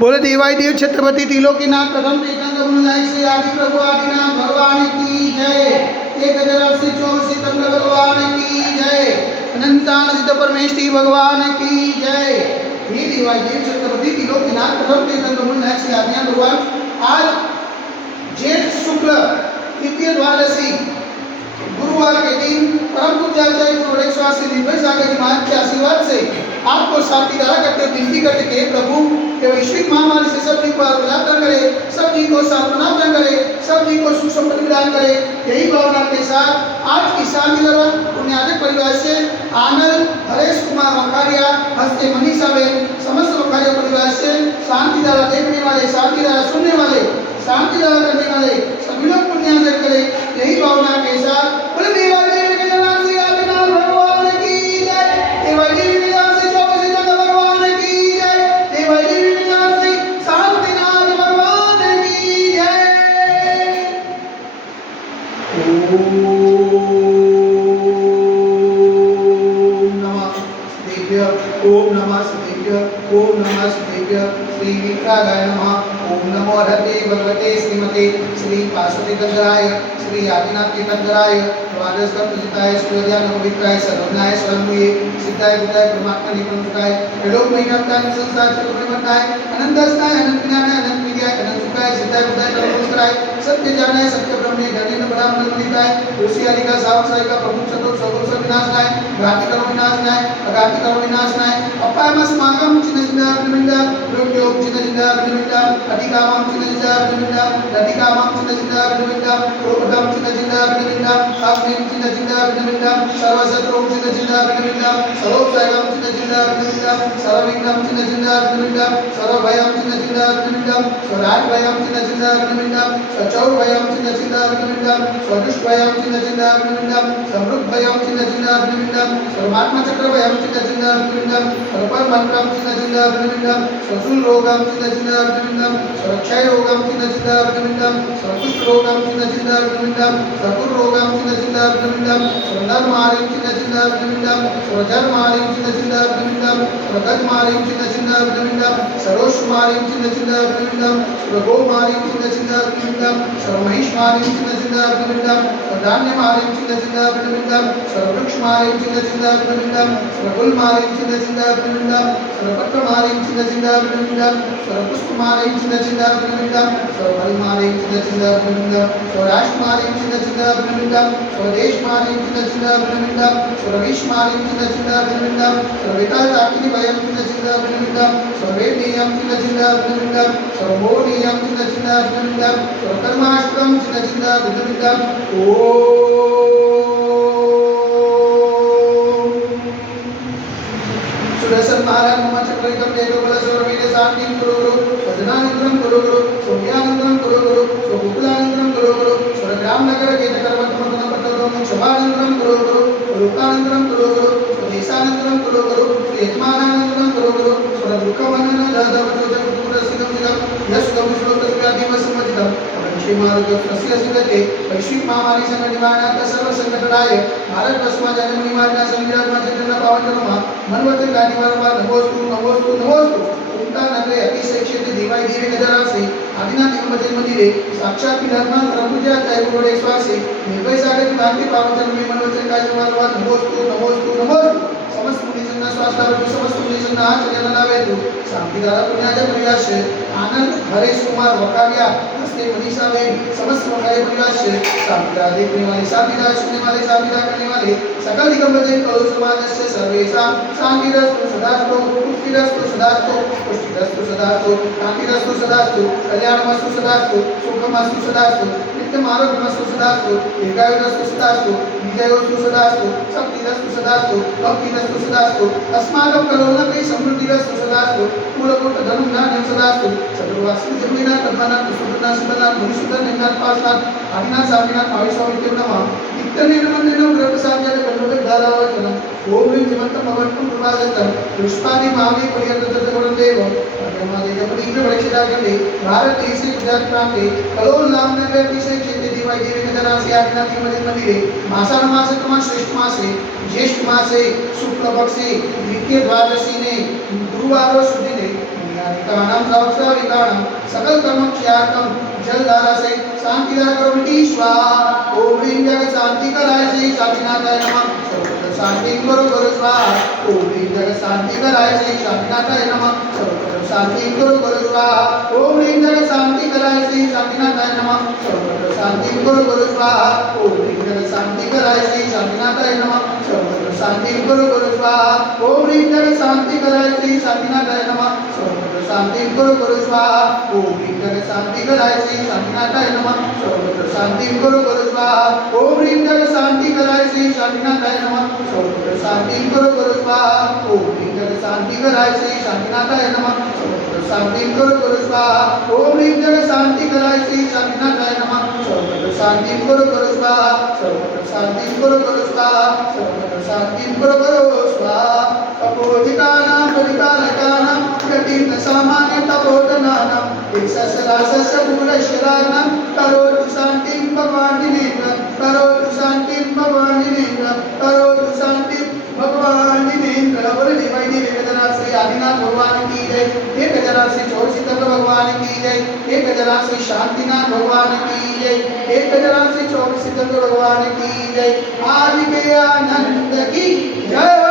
बोले देवाई देव छत्रपति त्रिलोकीनाथ प्रथम तीर्थंकर गुरुनायक श्री आदि प्रभु आदिनाथ भगवान की जय। 1084 चंद्र भगवान की जय। अनंतानंद परमेश्वरी भगवान की जय। ये देवाई देव छत्रपति त्रिलोकीनाथ प्रथम तीर्थंकर गुरुनायक श्री आदिनाथ भगवान आज जेठ शुक्ल तृतीय द्वादशी गुरुवार के दिन परम पूज्य आचार्य गुरु स्वामी निर्भय सागर जी महाराज के आशीर्वाद से आपको शांति धारा करते हुए विनती करते कि प्रभु के वैश्विक महामारी से सब जी को आराधना करे, सब जी को सांत्वना प्रदान करे, सब जी को सुख समृद्धि प्रदान करे। यही भावना के साथ आज की शांति धारा पुण्याजक परिवार से आनंद हरेश कुमार वखारिया हस्ते मनीषा बेन समस्त वखारिया परिवार से शांति धारा देखने वाले, शांति धारा सुनने वाले, शांति धारा करने वाले सभी लोग पुण्याजक करें। यही भावना के साथ बोले देवाई देव के जनाब श्री आदिनाथ भगवान की जय। देवाई देव के जनाब श्री चौबीस चंद्र भगवान की जय। देवाई देव के जनाब श्री शांतिनाथ भगवान की जय। ओम नमः शिवाय। ओम नमः शिवाय। ओम नमः शिवाय। श्री विक्रागाय नमः। ओम नमो हरते भगवते श्रीमते श्री पार्वती गंधराय श्री आदिनाथ तीर्थंकराय द्वादश प्रसिद्धाय सूर्यान पवित्राय सर्वज्ञाय स्वयंभुवे सिद्धाय बुद्धाय परमात्मा निपुणताय लोक महिमाताय संसार चक्रवर्ताय अनंतस्ताय अनंत ज्ञानाय अनंत विद्याय अनंत सुखाय सिद्धाय बुद्धाय नमस्काराय सत्य ज्ञानाय सत्य ब्रह्मे धन्य ब्रह्म निमिताय ऋषि आदि का सावक साई का प्रभु सतो सगुण सब विनाशनाय घाति करो विनाशनाय अघाति करो विनाशनाय अपायमस मागम चिन्ह चिन्ह विनिमिता योग योग चिन्ह चिन्ह विनिमिता अधिकामम चिन्ह चिन्ह विनिमिता अधिकामम चिन्ह चिन्ह विनिमिता क्रोधम चिन्ह चिन्ह विनिमिता अग्निम चिन्ह चिन्ह विनिमिता सर्वशत्रु चिन्ह चिन्ह विनिमिता सर्वोपसायम चिन्ह चिन्ह विनिमिता सर्वविघ्नम चिन्ह चिन्ह विनिमिता सर्वभयम चिन्ह चिन्ह विनिमिता स्वराजभयम चिन्ह चिन्ह विनिमिता सचौरभयम चिन्ह चिन्ह विनिमिता स्वदुष्टभयम चिन्ह चिन्ह विनिमिता समृद्धभयम चिन्ह चिन्ह विनिमिता सर्वात्मचक्रभयम चिन्ह चिन्ह विनिमिता सर्वपरमंत्रम चिन्ह चिन्ह विनिमिता स्वशूल रोगम चिन्ह चिन्ह विनिमिता स्वक्षय रोगम चिन्ह चिन्ह विनिमिता सर्वकुष्ठ रोगम चिन्ह चिन्ह विनिमिता सर्वपुर रोगम चिन्ह चिन्ह विनिमिता सर्वनरमारिं चिन्ह चिन्ह विनिमिता सर्वजरमारिं चिन्ह चिन्ह विनिमिता सर्वगजमारिं चिन्ह चिन्ह विनिमिता सर्वोष्मारिं चिन्ह चिन्ह विनिमिता सर्वगोमारिं चिन्ह चिन्ह विनिमिता सर्वमहिष्मारिं चिन्ह चिन्ह विनिमिता सर्वधान्यमारिं चिन्ह चिन्ह विनिमिता सर्ववृक्षमारिं चिन्ह चिन्ह विनिमिता सर्वगुलमारिं चिन्ह चिन्ह विनिमिता सर्वपत्रमारिं चिन्ह चिन्ह विनिमिता सर्वपुष्पमारिं चिन्ह चिन्ह विनिमिता सर्वफलमारिं चिन्ह चिन्ह विनिमिता सर्वराष्ट्रमारिं चिन्ह चिन्ह विनिमिता सर्वदेशमारिं चिन्ह चिन्ह विनिमिता सर्वविश्वमारिं चिन्ह चिन्ह विनिमिता सर्वविकासाग्निभयं चिन्ह चिन्ह विनिमिता सर्वेणीयं चिन्ह चिन्ह विनिमिता सर्वमोहनीयं चिन्ह चिन्ह विनिमिता सर्वकर्माष्टकं चिन्ह चिन्ह विनिमिता सुदर्शन महाराज मम चक्रिकं तेजोबल सौरवीर शांतिं कुरु गुरु वदनानंदनं कुरु गुरु सौम्यानंदनं कुरु गुरु स्वगुकुलानंदनं कुरु गुरु स्वग्राम नगर केतकर्मतमतनपतों शुभानंदनं कुरु गुरु रूपानंदनं कुरु गुरु स्वदेशानंदनं कुरु गुरु यजमानानंदनं कुरु गुरु स्वदुःखमनन जातवचोजगुरुरसिकं सिकं यस्कं विश्वतस्व्याधिवसमजितं श्रीमारुतस्य सिद्धते वैश्विक महामारी संकट निवारणार्थ सर्व संकटनाय भारत वर्षमा जन्म निवारणा संविधानमा चंद्रना पावन करमा मनवचन का निवारण नमोस्तु नमोस्तु नमोस्तु उनका नगरे अतिशय क्षेत्र देवाई देवी गजरा से आदिनाथ भजन मंदिरे साक्षात विधात्मा प्रभुजा तैगुरुड़े स्वासी निर्भय सागर की भांति पावन चरण में मनवचन का निवारण नमोस्तु नमोस्तु नमोस्तु समस्त मुनिजन स्वास्थ्य समस्त मुनिजन आचरण लावे तू शांति धारा पुण्याजक परिवार से आनंद हरेश कुमार वकारिया हस्ते मनीषा बेन समस्त वकारिया परिवार से शांति धारा देखने वाले, शांति धारा सुनने वाले, शांति धारा करने वाले सकल दिगंबर कलो समाज से सर्वेषां शांतिरस्तु सदास्तु पुष्टिरस्तु सदास्तु पुष्टिरस्तु सदास्तु शांतिरस्तु सदास्तु कल्याणमस्तु सदास्तु सुखमस्तु सदास्तु नित्यम आरोग्यमस्तु सदास्तु दीर्घायुरस्तु सदास्तु विजयोस्तु सदास्तु शक्तिरस्तु सदास्तु भक्तिरस्तु सदास्तु अस्माकं कलोलके समृद्धिरस्तु सदास्तु मूलभूत धर्म ज्ञानं सदास्तु चतुर्वास्तु जमीना तद्मना सुदना सुदना मुनिसुदन निन्नाथ पासनाथ आदिनाथ सामिनाथ भाविस्वामित्य नमः नित्यनेन मंदिरं ग्रहसाज्यते कल्लोलक धारावचनं ओम ह्रीं जीवन्तं अवन्तं प्रभाजन्तं पुष्पाणि मावे पर्यन्ततगुणं देवं परमादेव परीक्ष परीक्षितागते भारत देश गुजरात प्रांते कलोल नाम नगर अतिशय क्षेत्रे देवाई देवी गजना से आदिनाथ मंदिरे मासाण मासतमा श्रेष्ठ मासे ज्येष्ठ मासे शुक्ल पक्षे द्वितीय द्वादशी ने गुरुवार सुधी ने विकाणम सर्वविकाणम सकल कर्म क्षयातम जलधारा से शांति धारा करो मिटी स्वाहा। ओम ह्रीं जगत शांति कराय श्री शांतिनाथाय नमः सर्वत्र शांति करो गुरु स्वाहा। ओम ह्रीं जगत शांति कराय श्री शांतिनाथाय नमः सर्वत्र शांति करो गुरु स्वाहा। ओम ह्रीं जगत शांति कराय श्री शांतिनाथाय नमः सर्वत्र शांति करो गुरु स्वाहा। ओम ह्रीं जगत शांति कराय श्री शांतिनाथाय नमः सर्वत्र शांति करो गुरु स्वाहा। ओम ह्रीं जगत शांति कराय श्री शांतिनाथाय नमः सर्वत्र शांति करो गुरु स्वाहा। ओम ह्रीं जगत शांति कराय श्री शांतिनाथाय नमः सर्वत्र शांति करो गुरु स्वाहा। ओम ह्रीं जगत शांति कराय श्री शांतिनाथाय नमः सर्वत्र शांति करो गुरु स्वाहा। ओम ह्रीं जगत शांति कराय श्री शांतिनाथाय नमः सर्वत्र शांति करो गुरु स्वाहा। ओम ह्रीं जगत शांति कराय श्री शांतिनाथाय नमः सर्वत्र शांति करो गुरु स्वाहा। सर्वत्र शांति करो गुरु स्वाहा। सर्वत्र शांति करो गुरु स्वाहा। तपोधिकानां परिपालकानां यतीन्द्र सामान्य तपोधनानां एकसहस्रासस्य मूलशराणां करोतु शान्तिं भगवान् जिनेन्द्र करोतु शान्तिं भगवान् जिनेन्द्र करोतु शान्तिं भगवान् जिनेन्द्र। बोले देवाई देवी गजना श्री आदिनाथ भगवान की जय। एक गजना श्री चौरसिद्धि भगवान की जय। एक गजना श्री शांतिनाथ भगवान की जय। एक गजना श्री चौरसिद्धि भगवान की जय। आदि के आनंद की जय।